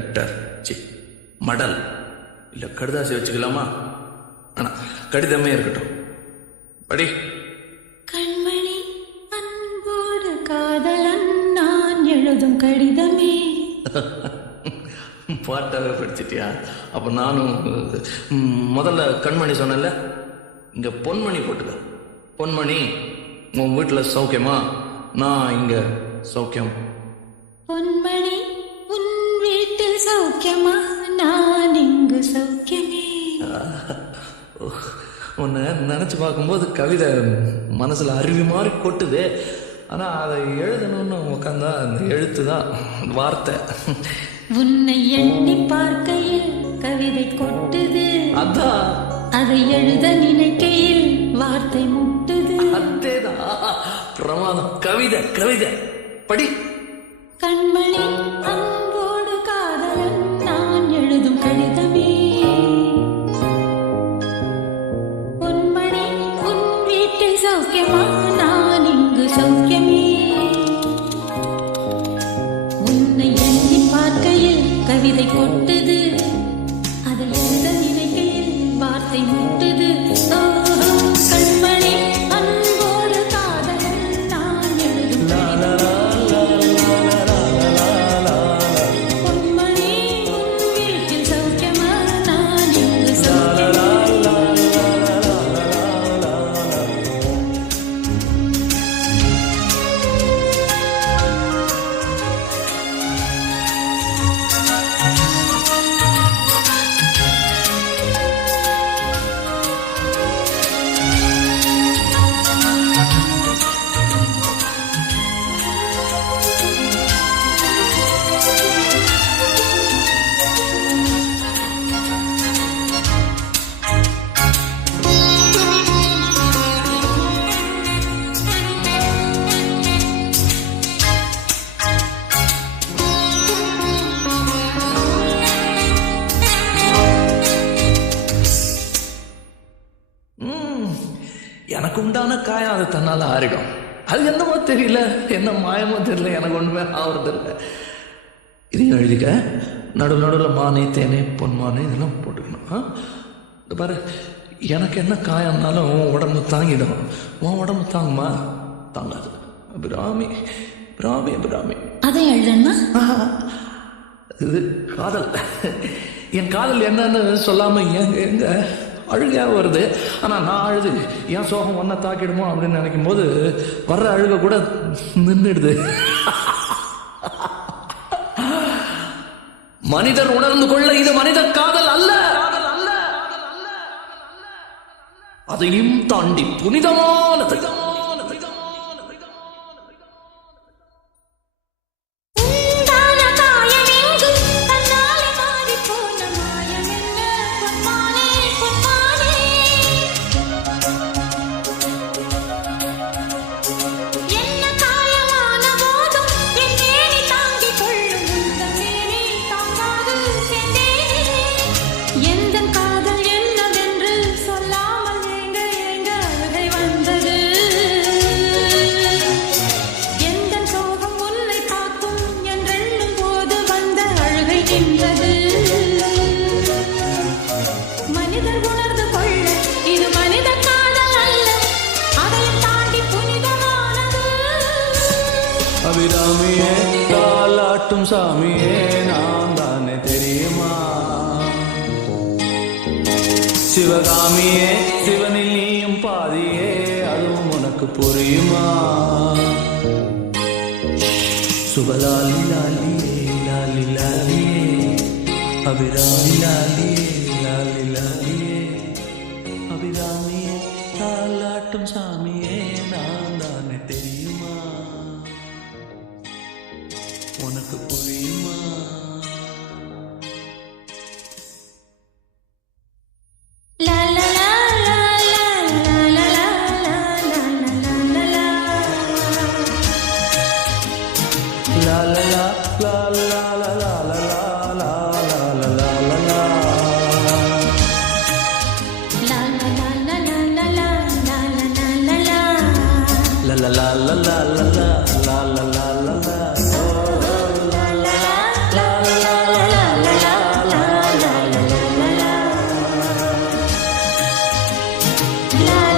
Letter மடல் இல்லை கடுதாசி வச்சுக்கலாமா? ஆனால் கடிதமே இருக்கட்டும். படி. கண்மணி அன்போடு காதலன் நான் எழுதும் கடிதமே. பாட்டாவே படிச்சிட்டியா? அப்போ நானும் முதல்ல கண்மணி சொன்னேன்ல, இங்கே பொன்மணி போட்டுக்க. பொன்மணி, உன் வீட்டில் சௌக்கியமா? நான் இங்கே சௌக்கியம். பொன்மணி, உன் வீட்டில் சௌக்கியமா? நான் இங்கு சௌக்கியமே. உன்னை நினச்சி பார்க்கும்போது கவிதை மனசில் அருவி மாதிரி கொட்டுது. ஆனால் அதை எழுதணும்னு உட்காந்தா அந்த எழுத்து தான் வார்த்தை. உன்னை எண்ணி பார்க்கையில் கவிதை கொட்டுது, அதான். அதை எழுத நினைக்கையில் வார்த்தை முட்டுது. அதேதான் பிரமாதம். கவிதை கவிதை படி. கண்மணி அன்போடு காதலன் நான் எழுதும் கடிதமே. பொன்மணி, உன் வீட்டில் சௌக்கியமா? நான் இங்கு சௌக்கியமே. உன்னை எண்ணி பார்க்கையில் கவிதை கொட்டுது, அதை எழுத நினைக்கையில் வார்த்தை முட்டுது. கண்மணி அன்போடு காதலன் நான் எழுதும் பொன்மணி, உன் வீட்டில் சௌக்கியமா? நான் இங்கு சௌக்கியமே. எனக்கு உண்டான காயம் அது தன்னால் ஆறிடும். அது என்னமோ தெரியல, என்ன மாயமோ தெரியல, எனக்கு ஒன்றுமே ஆகுறதில்லை. இதையும் எழுதிக்க. நடுவில் நடுவில் மானே தேனே பொன்மானே இதெல்லாம் போட்டுக்கணும். இந்த பாரு, எனக்கு என்ன காயம்னாலும் உன் உடம்பு தாங்கிடும். உன் உடம்பு தாங்குமா? தாங்காது. அபிராமி அபிராமி அபிராமி. அதை எழுதணுமா? இது காதல். என் காதல் என்னன்னு சொல்லாம எங்க அழுகையா வருது. ஆனால் நான் அழுது என் சோகம் ஒன்றை தாக்கிடுமோ அப்படின்னு நினைக்கும் போது வர்ற அழுக கூட நின்றுடுது. மனிதர் உணர்ந்து கொள்ள இது மனித காதல் அல்ல, அதையும் தாண்டி புனிதமானது. மனிதர் உணர்ந்து கொள்ள இது மனித காதல் அல்ல, அதையும் தாண்டி புனிதமானது. அபிராமியே, தாலாட்டும் சாமியே, நான் தானே தெரியுமா? சிவகாமியே, சிவனில் நீயும் பாதியே, அதுவும் உனக்கு புரியுமா? சுபலாலி லாலியே லாலி லாலியே, அபிராமி லாலியே லாலி லாலியே, அபிராமியே, தாலாட்டும் சாமியே, நான் தானே தெரியுமா? உனக்கு புரியுமா? லா